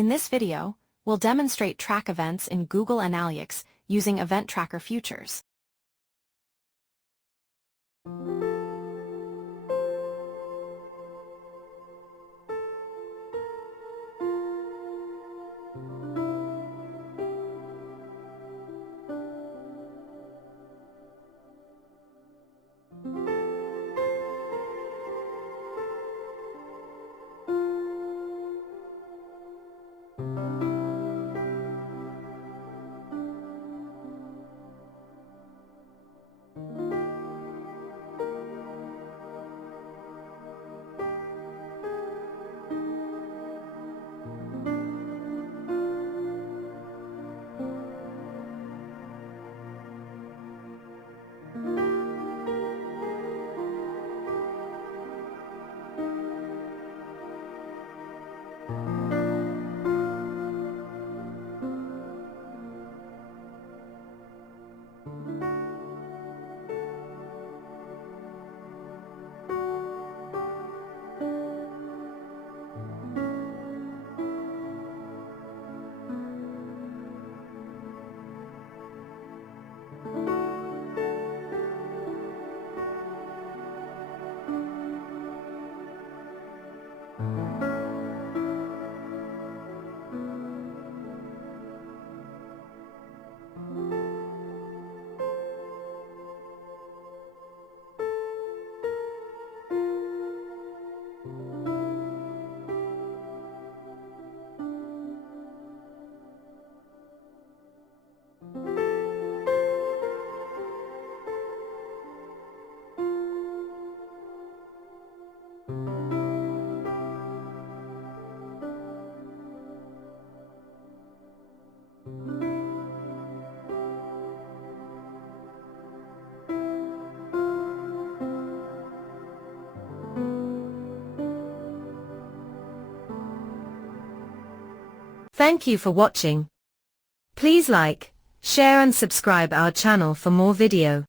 In this video, we'll demonstrate track events in Google Analytics using Event Tracker Futures. Thank you for watching. Please like, share and subscribe our channel for more video.